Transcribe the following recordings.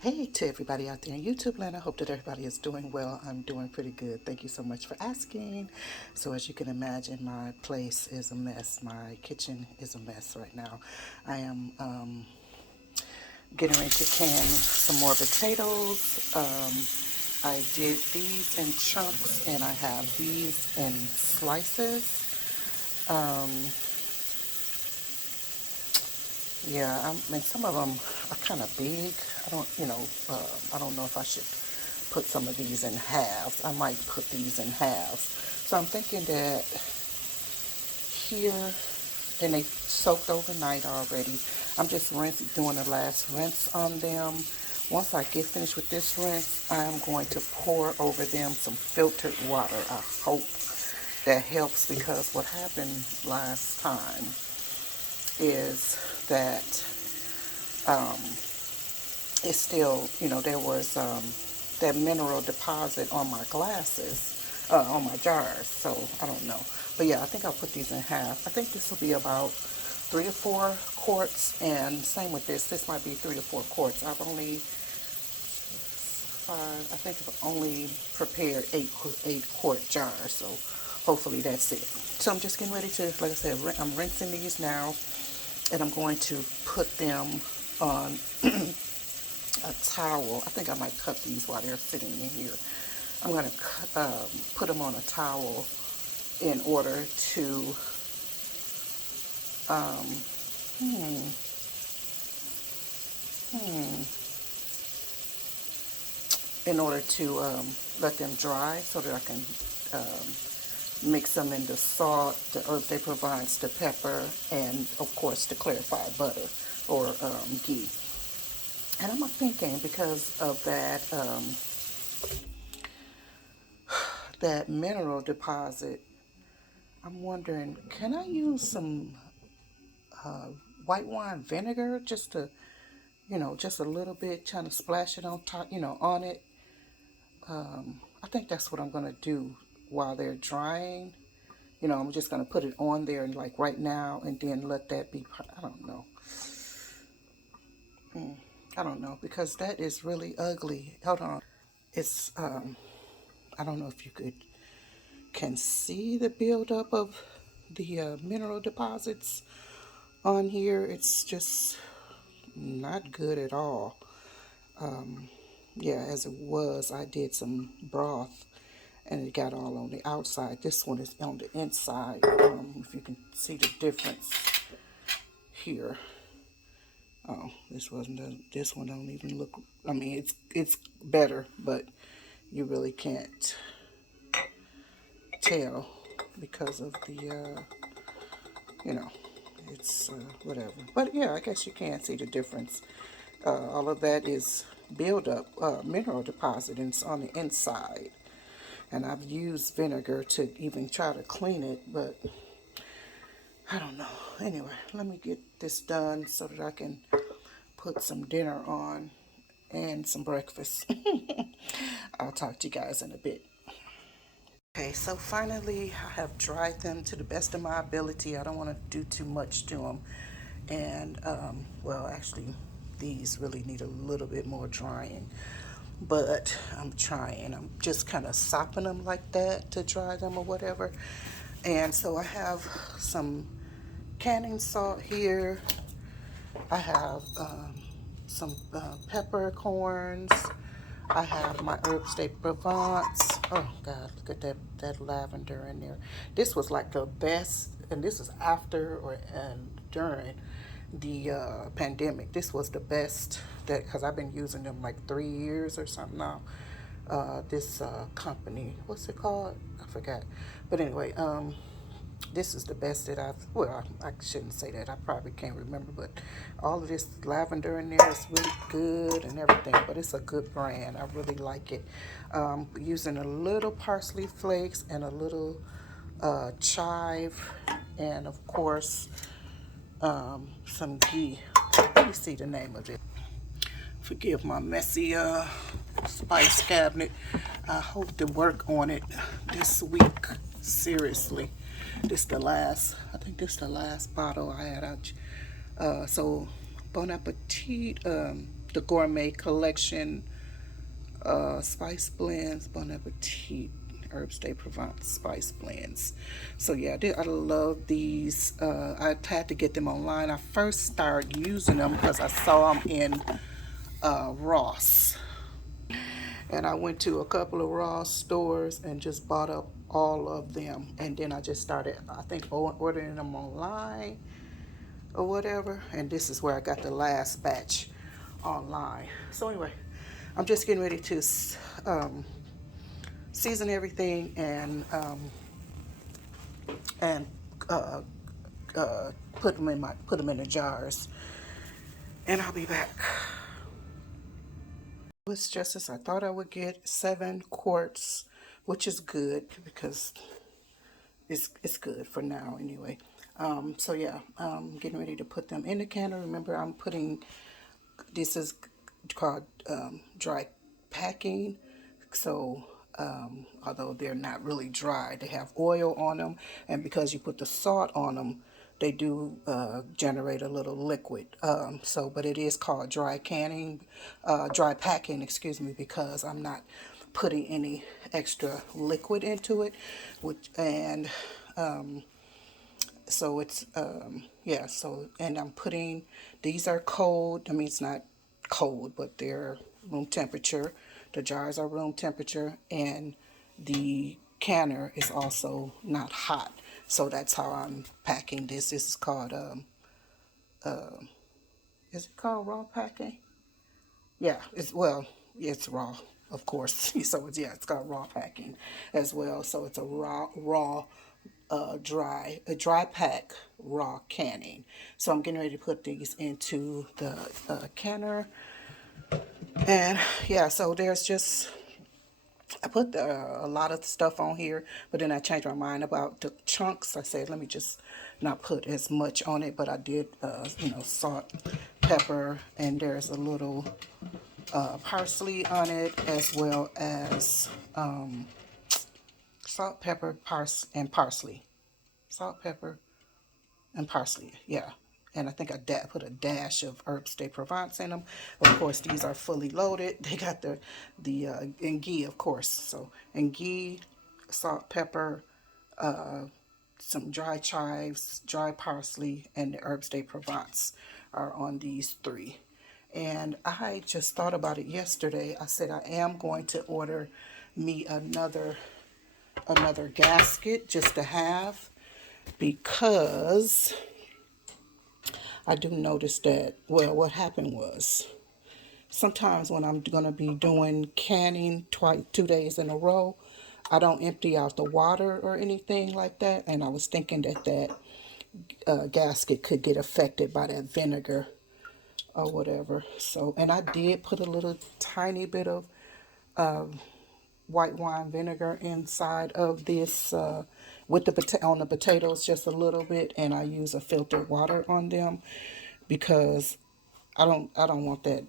Hey to everybody out there in YouTube land. I hope that everybody is doing well. I'm doing pretty good. Thank you so much for asking. So as you can imagine, my place is a mess. My kitchen is a mess right now. I am getting ready to can some more potatoes. I did these in chunks and I have these in slices. Um, Yeah, I mean, some of them are kind of big. I don't, I don't know if I should put some of these in halves. I might put these in halves. So I'm thinking that here, and they soaked overnight already. I'm just doing the last rinse on them. Once I get finished with this rinse, I'm going to pour over them some filtered water. I hope that helps because what happened last time is that um, it's still, there was that mineral deposit on my glasses, on my jars. So I don't know. But yeah, I think I'll put these in half. I think this will be about 3 or 4 quarts. And same with this. This might be 3 or 4 quarts. I think I've only prepared eight quart jars. So hopefully that's it. So I'm just getting ready to, like I said, I'm rinsing these now. And I'm going to put them on a towel. I think I might cut these while they're sitting in here. I'm going to put them on a towel in order to, um, hmm, hmm, in order to let them dry so that I can mix them in the salt, the herbs they provide, the pepper, and of course the clarified butter or ghee. And I'm thinking because of that mineral deposit, I'm wondering, can I use some uh, white wine vinegar just to, just a little bit, trying to splash it on top, on it. I think that's what I'm gonna do while they're drying. I'm just gonna put it on there and like right now, and then let that be. I don't know. I don't know because that is really ugly. Hold on. It's I don't know if you can see the buildup of the mineral deposits on here. It's just not good at all. Yeah, as it was, I did some broth and it got all on the outside. This one is on the inside. If you can see the difference here. Oh, this one don't even look. I mean, it's better, but you really can't tell because of the you know, it's whatever. But yeah, I guess you can see the difference. All of that is buildup, mineral deposit, and it's on the inside. And I've used vinegar to even try to clean it, but I don't know. Anyway, let me get this done so that I can put some dinner on and some breakfast. I'll talk to you guys in a bit. Okay, so finally I have dried them to the best of my ability. I don't want to do too much to them. And, well, actually, these really need a little bit more drying. But I'm trying. I'm just kind of sopping them like that to dry them or whatever. And so I have some canning salt here. I have some peppercorns. I have my herbs de Provence. Oh God, look at that lavender in there. This was like the best, and this is after or and during the pandemic. This was the best that because I've been using them like 3 years or something now. This company, what's it called? I forgot. But anyway, this is the best that well, I shouldn't say that. I probably can't remember, but all of this lavender in there is really good and everything, but it's a good brand. I really like it. Using a little parsley flakes and a little chive, and of course, some ghee. Let me see the name of it. Forgive my messy spice cabinet. I hope to work on it this week. Seriously, I think this the last bottle I had out. So, bon appetit. the Gourmet Collection spice blends, Bon Appetit, Herbs de Provence spice blends. So yeah, I love these. I had to get them online. I first started using them because I saw them in Ross, and I went to a couple of Ross stores and just bought up all of them. And then I just started, I think, ordering them online or whatever. And this is where I got the last batch online. So anyway, I'm just getting ready to um, season everything and uh, put them in the jars. And I'll be back. It's just as I thought I would get, 7 quarts, which is good because it's good for now anyway. So yeah, getting ready to put them in the canner. Remember, I'm putting, this is called dry packing. So although they're not really dry, they have oil on them, and because you put the salt on them, they do generate a little liquid. But it is called dry packing, excuse me, because I'm not putting any extra liquid into it, which and so it's yeah. So and I'm putting, these are cold. I mean, it's not cold, but they're room temperature. The jars are room temperature, and the canner is also not hot. So that's how I'm packing this. This is called is it called raw packing? Yeah, it's raw, of course. So it's, yeah, it's got raw packing as well. So it's a dry pack raw canning. So I'm getting ready to put these into the canner, and yeah. So there's just, I put a lot of stuff on here, but then I changed my mind about the chunks. I said, let me just not put as much on it, but I did, salt, pepper, and there's a little parsley on it, as well as salt, pepper, and parsley. Salt, pepper, and parsley, yeah. And I think I put a dash of herbs de Provence in them. Of course, these are fully loaded. They got the and ghee, of course. So, and ghee, salt, pepper, some dry chives, dry parsley, and the herbs de Provence are on these 3. And I just thought about it yesterday. I said I am going to order me another gasket just to have, because I do notice that, well, what happened was, sometimes when I'm going to be doing canning 2 days in a row, I don't empty out the water or anything like that. And I was thinking that gasket could get affected by that vinegar or whatever. So, and I did put a little tiny bit of white wine vinegar inside of this with on the potatoes, just a little bit, and I use a filtered water on them because I don't want that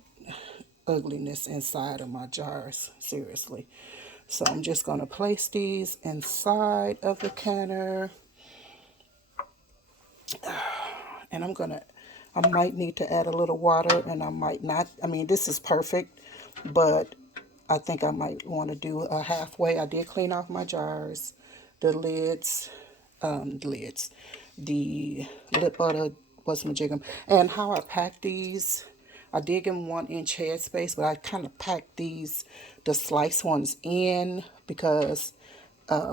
ugliness inside of my jars, seriously. So I'm just going to place these inside of the canner, and I might need to add a little water, and I might not. I mean, this is perfect, but I think I might want to do a halfway. I did clean off my jars, the lids, the lip butter was my jig'em. And how I pack these, I did give them 1-inch headspace, but I kind of packed the slice ones in because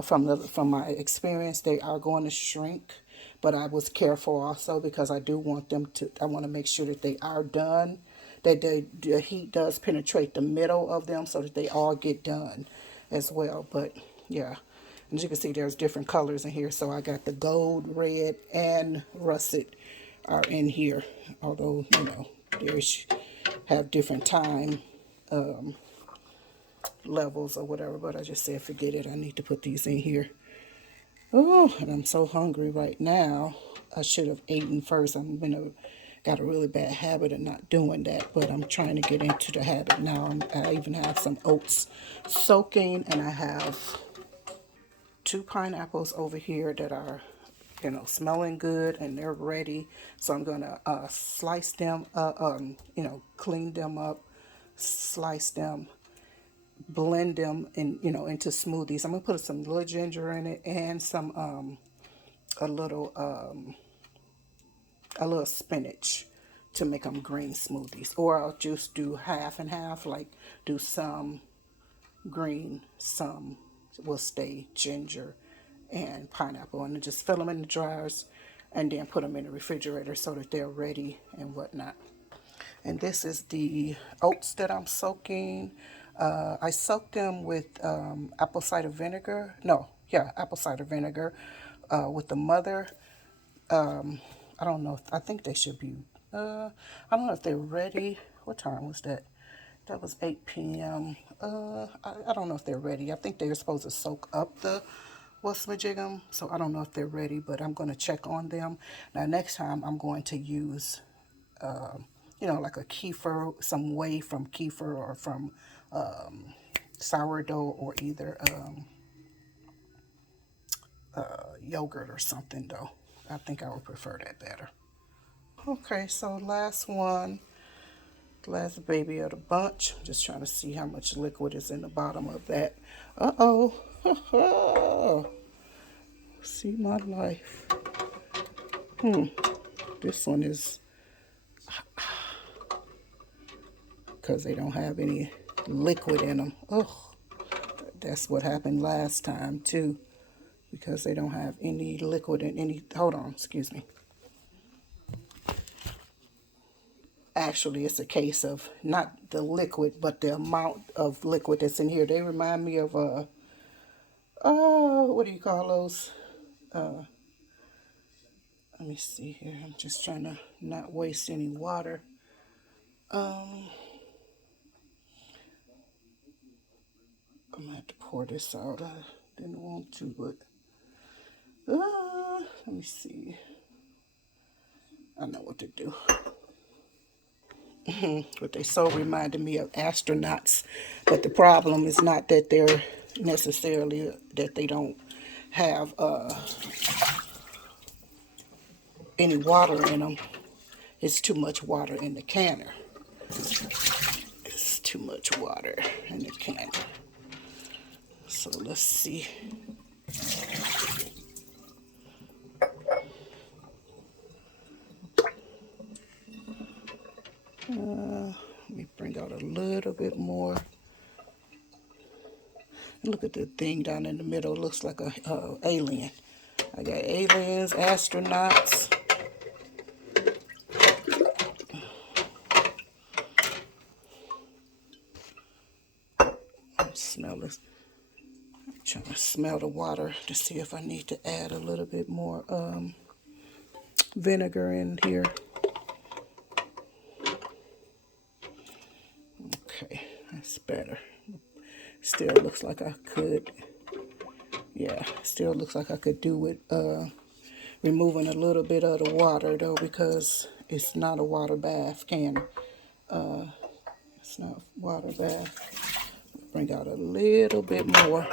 from my experience, they are going to shrink. But I was careful also because I do want them to, I want to make sure that they are done, that the heat does penetrate the middle of them so that they all get done as well. But yeah, as you can see, there's different colors in here. So I got the gold, red, and russet are in here. Although, they have different time levels or whatever. But I just said, forget it. I need to put these in here. Oh, and I'm so hungry right now. I should have eaten first. Got a really bad habit of not doing that, but I'm trying to get into the habit now. I even have some oats soaking, and I have 2 pineapples over here that are, smelling good, and they're ready. So I'm gonna slice them, clean them up, slice them, blend them in, into smoothies. I'm gonna put some little ginger in it and some a little spinach to make them green smoothies. Or I'll just do half and half, like do some green, some will stay ginger and pineapple, and then just fill them in the jars and then put them in the refrigerator so that they're ready and whatnot. And this is the oats that I'm soaking. I soaked them with apple cider vinegar. No, yeah, apple cider vinegar with the mother. I don't know. I think they should be. I don't know if they're ready. What time was that? That was 8 p.m. I don't know if they're ready. I think they're supposed to soak up the wasmajigam, so I don't know if they're ready, but I'm going to check on them. Now, next time I'm going to use, like a kefir, some whey from kefir or from sourdough or either yogurt or something, though. I think I would prefer that better. Okay, so last baby of the bunch. I'm just trying to see how much liquid is in the bottom of that. Uh-oh. See my life. This one is, because they don't have any liquid in them. Oh, that's what happened last time too, because they don't have any liquid in any. Hold on, excuse me. Actually, it's a case of not the liquid, but the amount of liquid that's in here. They remind me of what do you call those? Let me see here. I'm just trying to not waste any water. I'm gonna have to pour this out. I didn't want to, but let me see. I know what to do. But they so reminded me of astronauts. But the problem is not that they're necessarily that they don't have any water in them. It's too much water in the canner. It's too much water in the canner. So let's see. Let me bring out a little bit more. Look at the thing down in the middle. It looks like a alien. I got aliens, astronauts. Smell this. I'm trying to smell the water to see if I need to add a little bit more vinegar in here. Okay, that's better. Still looks like I could. Yeah, still looks like I could do with removing a little bit of the water though, because it's not a water bath can. It's not water bath. Bring out a little bit more.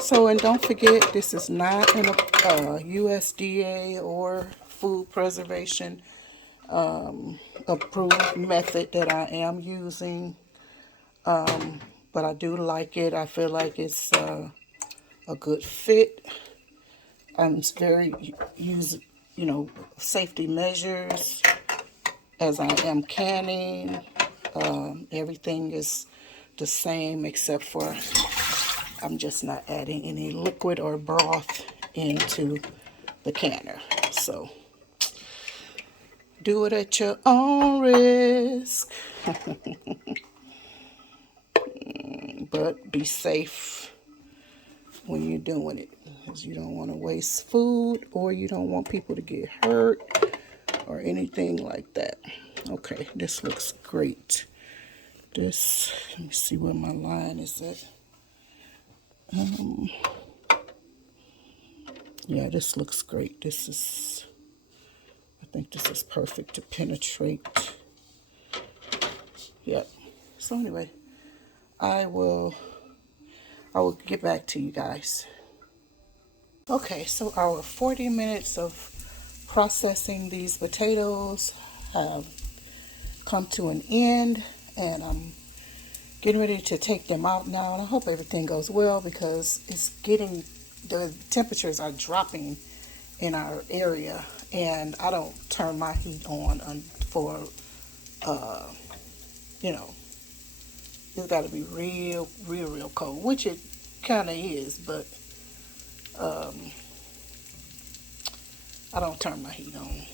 So, and don't forget, this is not an USDA or food preservation approved method that I am using. But I do like it. I feel like it's a good fit. I'm very safety measures as I am canning. Everything is the same except for I'm just not adding any liquid or broth into the canner. So do it at your own risk. But be safe when you're doing it, because you don't want to waste food or you don't want people to get hurt or anything like that. Okay, this looks great. Let me see where my line is at. Yeah, this looks great. I think this is perfect to penetrate. Yep. So anyway, I will get back to you guys. Okay, so our 40 minutes of processing these potatoes have come to an end, and I'm getting ready to take them out now, and I hope everything goes well because the temperatures are dropping in our area, and I don't turn my heat on for, uh, you know, it's got to be real cold, which it kind of is, but um, I don't turn my heat on,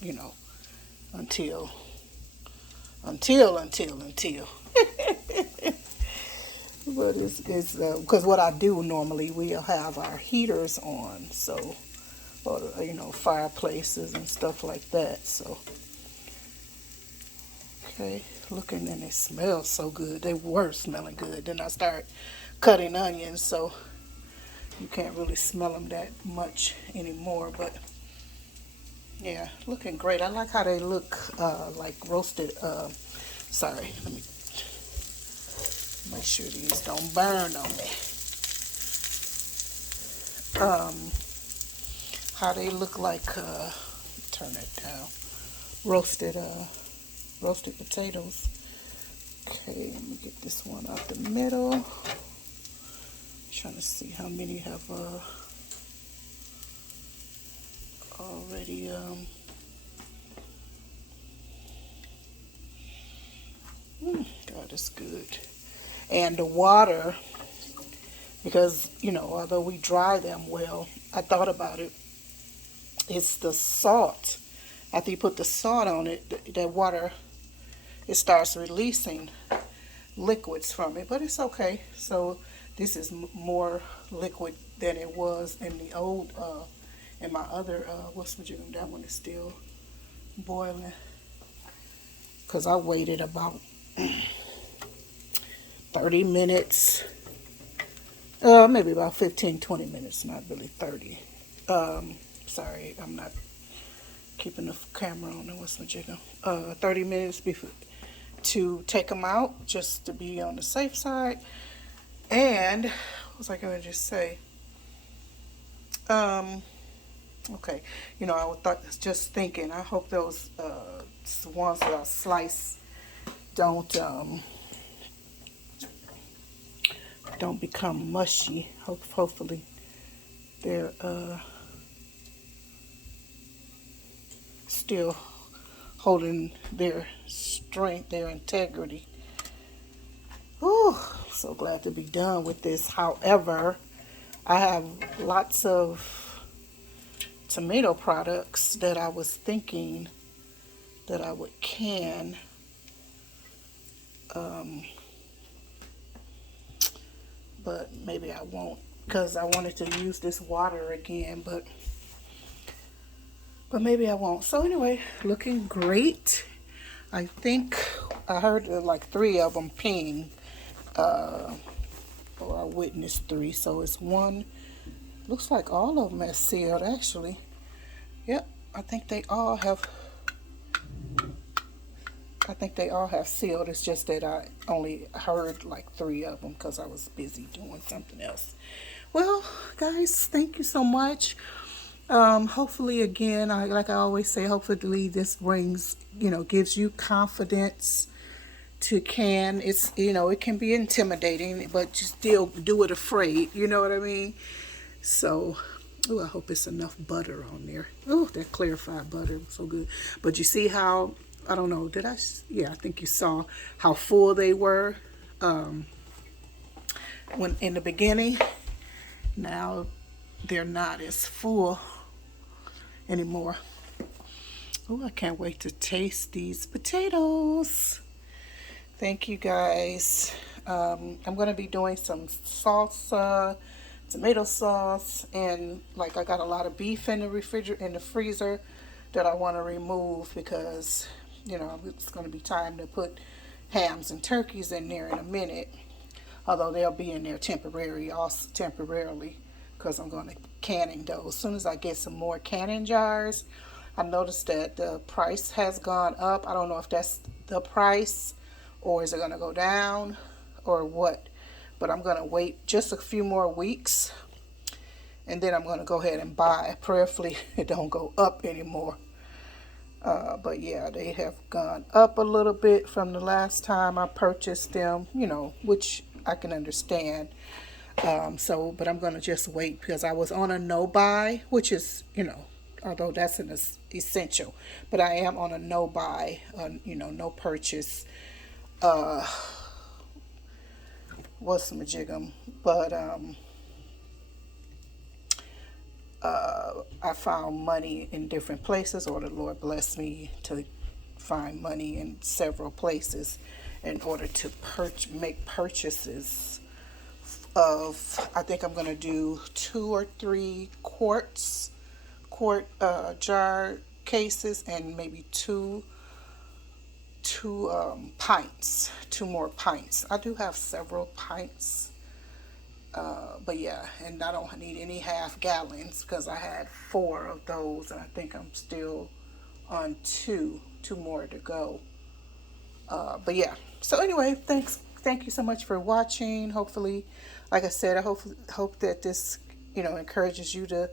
you know, until, until. But it's because what I do normally, we'll have our heaters on, so, or, fireplaces and stuff like that. So, okay, looking, and they smell so good. They were smelling good. Then I start cutting onions, so you can't really smell them that much anymore. But yeah, looking great. I like how they look like roasted. Sorry, let me make sure these don't burn on me. How they look like, turn that down, roasted roasted potatoes. Okay, let me get this one out the middle. Trying to see how many have already God, it's good. And the water, because although we dry them well, I thought about it. It's the salt. After you put the salt on it, that water, it starts releasing liquids from it, but it's okay. So this is more liquid than it was in the old, in my other, what's my name? That one is still boiling. Because I waited about 30 minutes, maybe about 15, 20 minutes, not really 30. Sorry, I'm not keeping the camera on. What's my jiggle? 30 minutes before to take them out, just to be on the safe side. And what was I going to just say? Okay, I thought, just thinking. I hope those ones that I slice don't become mushy. Hopefully, they're still holding their strength, their integrity. Whew, so glad to be done with this. However, I have lots of tomato products that I was thinking that I would can. But maybe I won't, because I wanted to use this water again, but maybe I won't. So anyway, looking great. I think I heard like 3 of them ping, or I witnessed 3. So it's one. Looks like all of them are sealed, actually. Yep, I think they all have sealed. It's just that I only heard like 3 of them because I was busy doing something else. Well, guys, thank you so much. Hopefully, again, like I always say, hopefully this brings, gives you confidence to can. It's, it can be intimidating, but you still do it afraid. You know what I mean? So, oh, I hope it's enough butter on there. Oh, that clarified butter, so good. But you see how, I don't know, yeah, I think you saw how full they were when in the beginning. Now they're not as full anymore. Oh, I can't wait to taste these potatoes. Thank you, guys. I'm going to be doing some salsa, tomato sauce, and like I got a lot of beef in the freezer that I want to remove because it's going to be time to put hams and turkeys in there in a minute. Although they'll be in there temporarily because I'm going to canning those. As soon as I get some more canning jars, I noticed that the price has gone up. I don't know if that's the price or is it going to go down or what. But I'm going to wait just a few more weeks and then I'm going to go ahead and buy. Prayerfully it don't go up anymore. But yeah, they have gone up a little bit from the last time I purchased them, which I can understand. But I'm going to just wait because I was on a no buy, which is, although that's an essential, but I am on a no buy, no purchase. What's the majigum? But I found money in different places, or the Lord blessed me to find money in several places in order to make purchases of, I think I'm going to do 2 or 3 quart jar cases, and maybe two pints, 2 more pints. I do have several pints, but yeah, and I don't need any half gallons because I had 4 of those, and I think I'm still on two more to go. But yeah, so anyway, thank you so much for watching. Hopefully, like I said, I hope that this encourages you to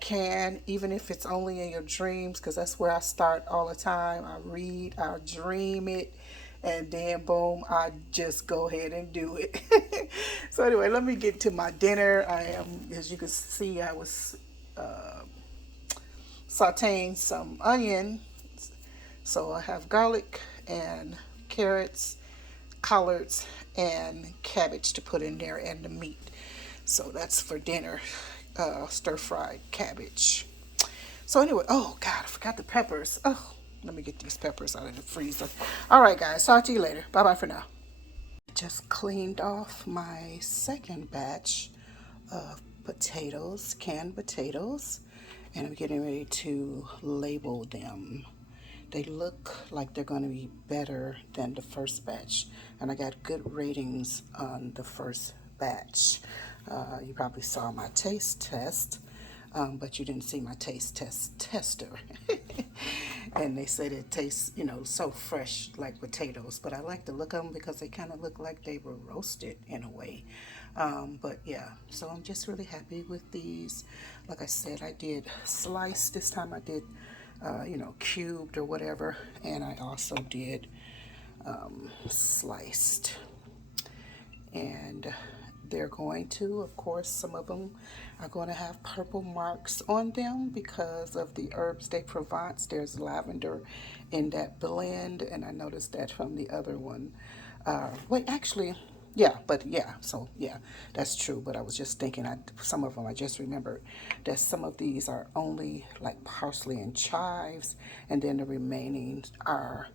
can, even if it's only in your dreams, because that's where I start all the time. I read, I dream it, and then boom, I just go ahead and do it. So anyway, let me get to my dinner. I am, as you can see, I was sauteing some onion. So I have garlic and carrots, collards, and cabbage to put in there, and the meat. So that's for dinner, stir fried cabbage. So anyway, oh God, I forgot the peppers. Oh, let me get these peppers out of the freezer. All right, guys, talk to you later. Bye bye for now. Just cleaned off my second batch of potatoes, canned potatoes, and I'm getting ready to label them. They look like they're going to be better than the first batch, and I got good ratings on the first batch. You probably saw my taste test, but you didn't see my taste tester. And they said it tastes, so fresh like potatoes, but I like the look of them because they kind of look like they were roasted in a way. But yeah, so I'm just really happy with these. Like I said, I did slice this time. I did cubed or whatever, and I also did sliced. And they're going to, of course, some of them are going to have purple marks on them because of the herbs de Provence. There's lavender in that blend, and I noticed that from the other one. Wait, actually, so yeah, that's true. But I was just thinking, some of them I just remembered that some of these are only like parsley and chives, and then the remaining are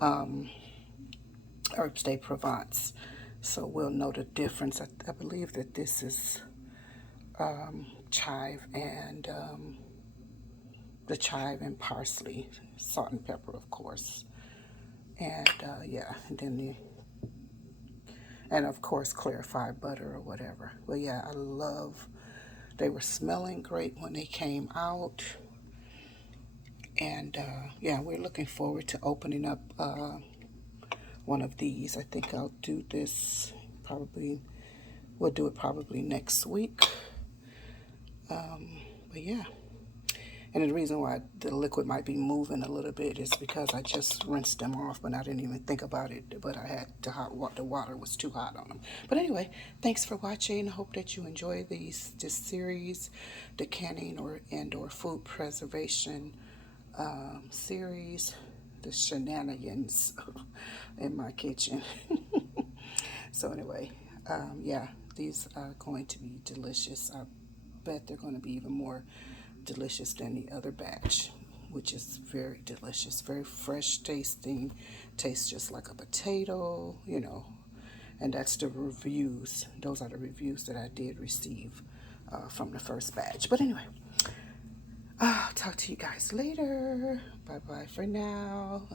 herbs de Provence. So we'll know the difference. I believe that this is chive and the chive and parsley, salt and pepper, of course, and yeah, and then and of course clarified butter or whatever. But yeah, I love. They were smelling great when they came out, and yeah, we're looking forward to opening up one of these. I think I'll do this probably. We'll do it probably next week. But yeah. And the reason why the liquid might be moving a little bit is because I just rinsed them off, but I didn't even think about it. But I had the water was too hot on them. But anyway, thanks for watching. I hope that you enjoy this series, the canning or food preservation series, the shenanigans in my kitchen. So anyway, yeah, these are going to be delicious. I bet they're going to be even more delicious than the other batch, which is very delicious, very fresh tasting, tastes just like a potato, and that's the reviews. Those are the reviews that I did receive from the first batch. But anyway, I'll talk to you guys later. Bye bye for now.